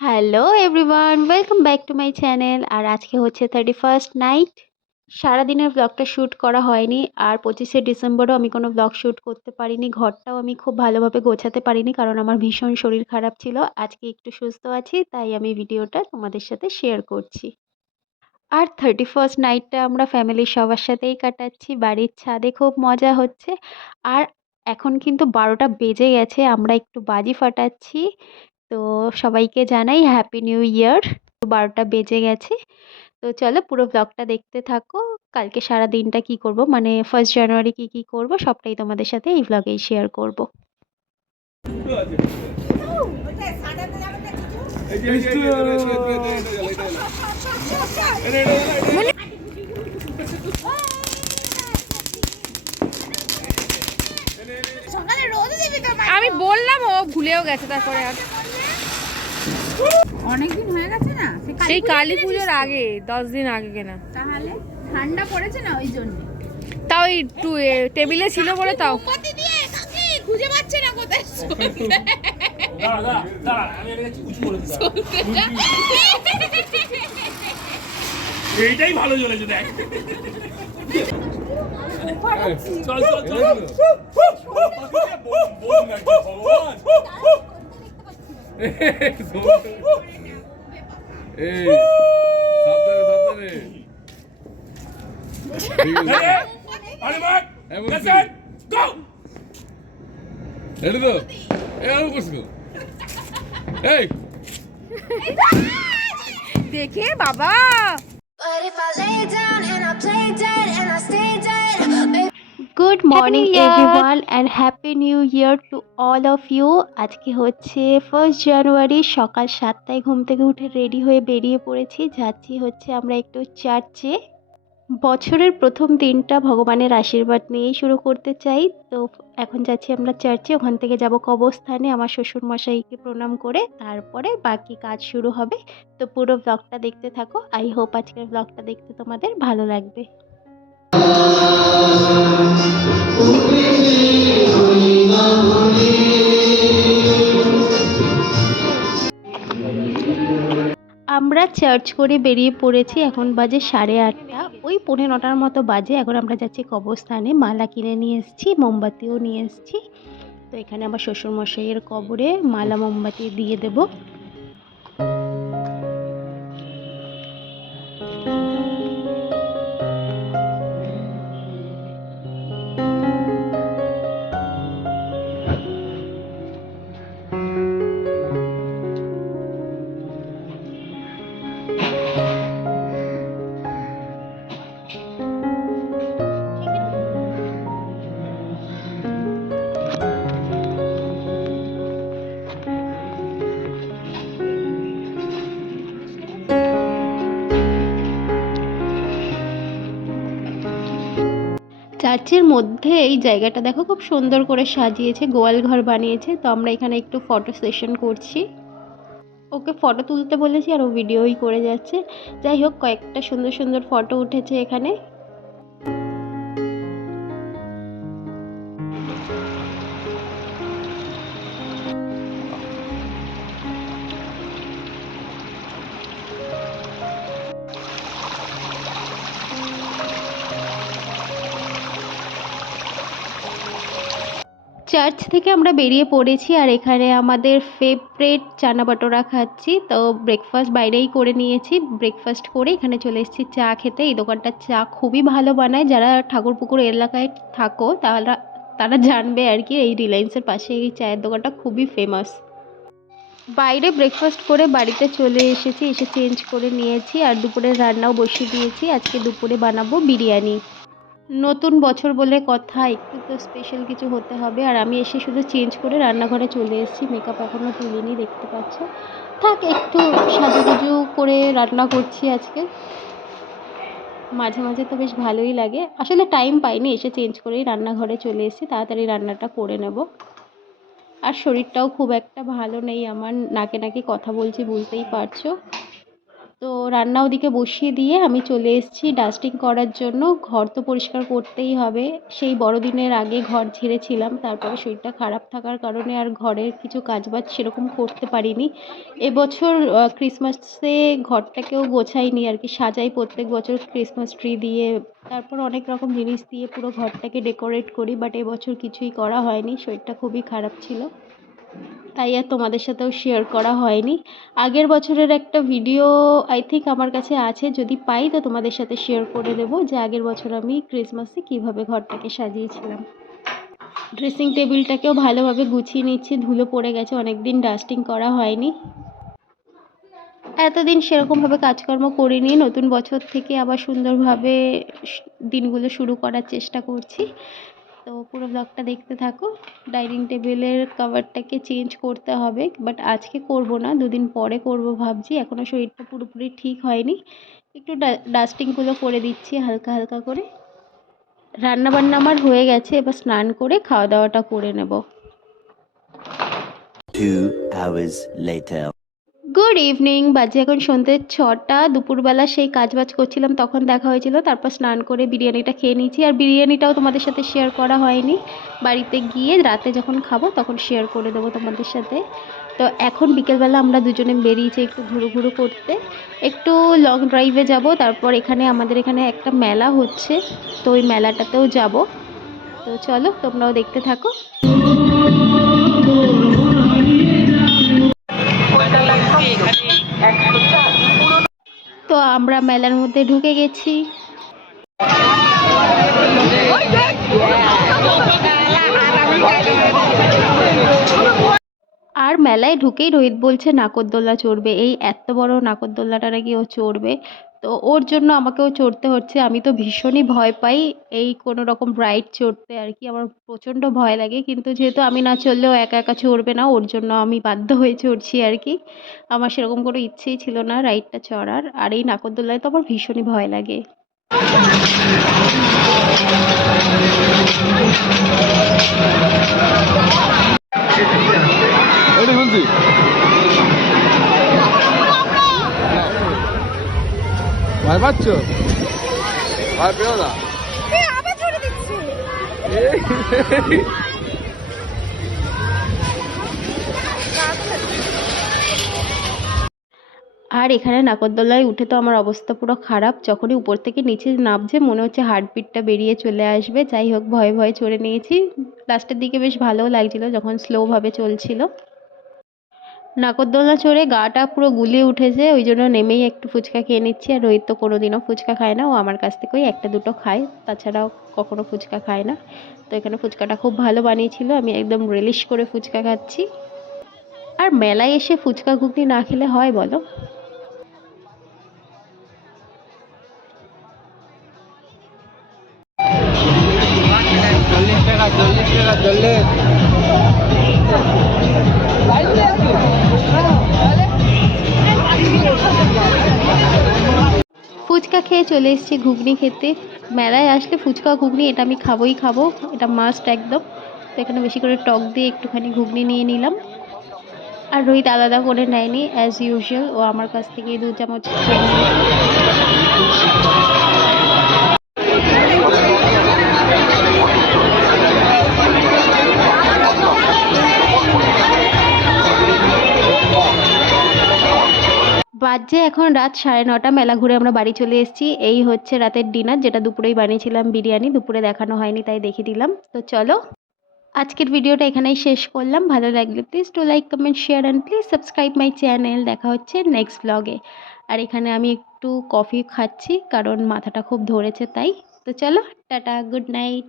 Hello everyone, welcome back to my channel. আর আজকে হচ্ছে 31st নাইট। সারাদিনের ব্লগটা শ্যুট করা হয়নি, আর 25শে ডিসেম্বরও আমি কোনো ব্লগ শ্যুট করতে পারিনি। ঘরটাও আমি খুব ভালোভাবে গোছাতে পারিনি, কারণ আমার ভীষণ শরীর খারাপ ছিল। আজকে একটু সুস্থ আছি, তাই আমি ভিডিওটা তোমাদের সাথে শেয়ার করছি। আর 31st নাইটটা আমরা ফ্যামিলির সবার সাথেই কাটাচ্ছি, বাড়ির ছাদে খুব মজা হচ্ছে। আর এখন কিন্তু 12টা বেজে গেছে, আমরা একটু বাজি ফাটাচ্ছি। তো সবাইকে জানাই হ্যাপি নিউ ইয়ার। 12টা বেজে গেছে। তো চলো পুরো ব্লগটা দেখতে থাকো। কালকে সারা দিনটা কি করব, মানে 1st জানুয়ারি কি কি করব, সবটাই তোমাদের সাথে এই ব্লগেই শেয়ার করব। আমি বললাম, ও ভুলেও গেছে। তারপরে আর অনেকদিন হয়ে গেছে না, সেই কালী পুজোর আগে 10 দিন আগে কেনা। তাহলে ঠান্ডা পড়েছে না ওই জন্য। তাও একটু টেবিলে ছিল বলে তাও। মোমবাতি দিয়ে কাকি খুঁজে পাচ্ছে না কোথায় এইটাই ভালো চলেছে দেখ। চল চল চল এই সাবধানে আরে মার এমন লিসেন গো রেডি তো এই করছো এই দেখে বাবা। But if I lay down and I play dead and I stay dead, baby. Good morning New Year! Everyone and happy new year to all of you. আজকে হচ্ছে 1st জানুয়ারি, সকাল 7টায় ঘুম থেকে উঠে রেডি হয়ে বেরিয়ে পড়েছি। যাচ্ছি হচ্ছে আমরা একটু চার্চে। বছরের প্রথম দিনটা ভগবানের আশীর্বাদ নিয়েই শুরু করতে চাই। তো এখন যাচ্ছি আমরা চার্চে, ওখান থেকে যাব কবরস্থানে আমার শ্বশুরমশাইকে প্রণাম করে, তারপরে বাকি কাজ শুরু হবে। তো পুরো ব্লগটা দেখতে থাকো। আই হোপ আজকের ব্লগটা দেখতে তোমাদের ভালো লাগবে। আমরা চার্চ করে বেরিয়ে পড়েছি, এখন বাজে 8:30, ওই 9:45টার মতো বাজে। এখন আমরা যাচ্ছি কবরস্থানে, মালা কিনে নিয়ে এসেছি, মোমবাতিও নিয়ে এসেছি। তো এখানে আমার শ্বশুরমশাইয়ের কবরে মালা মোমবাতি দিয়ে দেব। চার্চের মধ্যে এই জায়গাটা দেখো, খুব সুন্দর করে সাজিয়েছে, গোয়াল ঘর বানিয়েছে। তো আমরা এখানে একটু ফটো সেশন করছি। ওকে ফটো তুলতে বলেছি আর ও ভিডিওই করে যাচ্ছে। যাই হোক, কয়েকটা সুন্দর সুন্দর ফটো উঠেছে এখানে। চার্চ থেকে আমরা বেরিয়ে পড়েছি, আর এখানে আমাদের ফেভারিট চানা বাটোরা খাচ্ছি। তো ব্রেকফাস্ট বাইরেই করে নিয়েছি। ব্রেকফাস্ট করে এখানে চলে এসেছি চা খেতে। এই দোকানটার চা খুবই ভালো বানায়। যারা ঠাকুরপুকুর এলাকায় থাকো তারা তারা জানবে আর কি। এই রিলায়েন্সের পাশে এই চায়ের দোকানটা খুবই ফেমাস। বাইরে ব্রেকফাস্ট করে বাড়িতে চলে এসেছি, এসে চেঞ্জ করে নিয়েছি, আর দুপুরের রান্নাও বসিয়ে দিয়েছি। আজকে দুপুরে বানাবো বিরিয়ানি। নতুন বছর বলে কথা, একটু তো স্পেশাল কিছু হতে হবে। আর আমি এসে শুধু চেঞ্জ করে রান্নাঘরে চলে এসেছি, মেকআপ এখনও তুলিনি, দেখতে পাচ্ছ। থাক, একটু সাজুগুজু করে রান্না করছি আজকে। মাঝে মাঝে তো বেশ ভালোই লাগে। আসলে টাইম পাইনি, এসে চেঞ্জ করেই রান্নাঘরে চলে এসেছি, তাড়াতাড়ি রান্নাটা করে নেব। আর শরীরটাও খুব একটা ভালো নেই আমার, নাকে নাকে কথা বলছি, বুঝতেই পারছো। তো তো রান্না ওদিকে বসিয়ে দিয়ে আমি চলে এসেছি ডাস্টিং করার জন্য। ঘর তো পরিষ্কার করতেই হবে। সেই বড়দিনের আগে ঘর ঝেড়েছিলাম, তারপরে শরীরটা খারাপ থাকার কারণে আর ঘরের কিছু কাজবাজ সেরকম করতে পারিনি। এবছর ক্রিসমাসে ঘরটাকেও গোছাইনি আর কি, সাজাই প্রত্যেক বছর ক্রিসমাস ট্রি দিয়ে, তারপর অনেক রকম জিনিস দিয়ে পুরো ঘরটাকে ডেকোরেট করি, বাট এবছর কিছুই করা হয়নি, শরীরটা খুবই খারাপ ছিল, তাই আর তোমাদের সাথেও শেয়ার করা হয়নি। আগের বছরের একটা ভিডিও আই থিঙ্ক আমার কাছে আছে, যদি পাই তো তোমাদের সাথে শেয়ার করে দেবো যে আগের বছর আমি ক্রিসমাসে কীভাবে ঘরটাকে সাজিয়েছিলাম। ড্রেসিং টেবিলটাকেও ভালোভাবে গুছিয়ে নিচ্ছি, ধুলো পড়ে গেছে, অনেক দিন ডাস্টিং করা হয়নি। এতদিন সেরকমভাবে কাজকর্ম করিনি, নতুন বছর থেকে আবার সুন্দরভাবে দিনগুলো শুরু করার চেষ্টা করছি। তো পুরো ব্লগটা দেখতে থাকো। ডাইনিং টেবিলের কভারটাকে চেঞ্জ করতে হবে, বাট আজকে করব না, দুদিন পরে করব ভাবছি, এখনও শরীরটা পুরোপুরি ঠিক হয়নি। একটু ডাস্টিংগুলো করে দিচ্ছি হালকা হালকা করে। রান্নাবান্না আমার হয়ে গেছে, এবার স্নান করে খাওয়া দাওয়াটা করে নেব। 2 hours later. গুড ইভিনিং, বাজে এখন সন্ধ্যে 6টা। দুপুরবেলা সেই কাজবাজ করছিলাম তখন দেখা হয়েছিল, তারপর স্নান করে বিরিয়ানিটা খেয়ে নিয়েছি। আর বিরিয়ানিটাও তোমাদের সাথে শেয়ার করা হয়নি, বাড়িতে গিয়ে রাতে যখন খাবো তখন শেয়ার করে দেবো তোমাদের সাথে। তো এখন বিকেলবেলা আমরা দুজনে বেরিয়েছি একটু ঘুরু করতে, একটু লং ড্রাইভে যাব, তারপর আমাদের এখানে একটা মেলা হচ্ছে, তো ওই মেলাটাতেও যাব। তো চলো তোমরাও দেখতে থাকো। তো আমরা মেলার মধ্যে ঢুকে গেছি। আর মেলায় ঢুকেই রোহিত বলছে নাগরদোল্লা চড়বে, এই এত বড় নাগরদোল্লাটা নাকি ও চড়বে, তো ওর জন্য আমাকেও চড়তে হচ্ছে। আমি তো ভীষণই ভয় পাই এই কোনো রকম রাইড চড়তে আর কি, আমার প্রচণ্ড ভয় লাগে, কিন্তু যেহেতু আমি না চললেও একা একা চড়বে না, ওর জন্য আমি বাধ্য হয়ে চড়ছি আর কি। আমার সেরকম কোনো ইচ্ছেই ছিল না রাইডটা চড়ার, আর এই নাগরদোল্লায় তো আমার ভীষণই ভয় লাগে। এটাই বলছি ভয় পাচ্ছ? ভয় পেও না। আর এখানে নাগরদোলায় উঠে তো আমার অবস্থা পুরো খারাপ, যখনই উপর থেকে নিচে নামছে মনে হচ্ছে হার্টবিটটা বেরিয়ে চলে আসবে। যাই হোক ভয়ে ভয়ে চড়ে নিয়েছি, লাস্টের দিকে বেশ ভালোও লাগছিল যখন স্লোভাবে চলছিল। নাগরদোলনা চড়ে গাটা পুরো গুলিয়ে উঠেছে, ওই জন্য নেমেই একটু ফুচকা খেয়ে নিচ্ছি। আর রোহিত তো কোনোদিনও ফুচকা খায় না, ও আমার কাছ থেকে ওই একটা দুটো খায়, তাছাড়াও কখনো ফুচকা খায় না। তো এখানে ফুচকাটা খুব ভালো বানিয়েছিল, আমি একদম রিলিশ করে ফুচকা খাচ্ছি। আর মেলায় এসে ফুচকা ঘুগনি না খেলে হয় বলো? ফুচকা খেয়ে চলে এসেছি ঘুগনি খেতে। মেলায় আসলে ফুচকা ঘুগনি এটা আমি খাবোই খাবো, এটা মাস্ট একদম। তো এখানে বেশি করে টক দিয়ে একটুখানি ঘুগনি নিয়ে নিলাম। আর রোহিত আলাদা করে নেয়নি, অ্যাজ ইউজুয়াল ও আমার কাছ থেকে 2 চামচ খেয়ে নিয়েছে। বাজে এখন রাত 9:30, মেলা ঘুরে আমরা বাড়ি চলে এসেছি। এই হচ্ছে রাতের ডিনার, যেটা দুপুরেই বানিয়েছিলাম বিরিয়ানি, দুপুরে দেখানো হয়নি তাই দেখিয়ে দিলাম। তো চলো আজকের ভিডিওটা এখানেই শেষ করলাম। ভালো লাগলে please to like comment share and please subscribe my channel. দেখা হচ্ছে নেক্সট ব্লগে। আর এখানে আমি একটু কফি খাচ্ছি কারণ মাথাটা খুব ধরেছে তাই। তো চলো টাটা, গুড নাইট।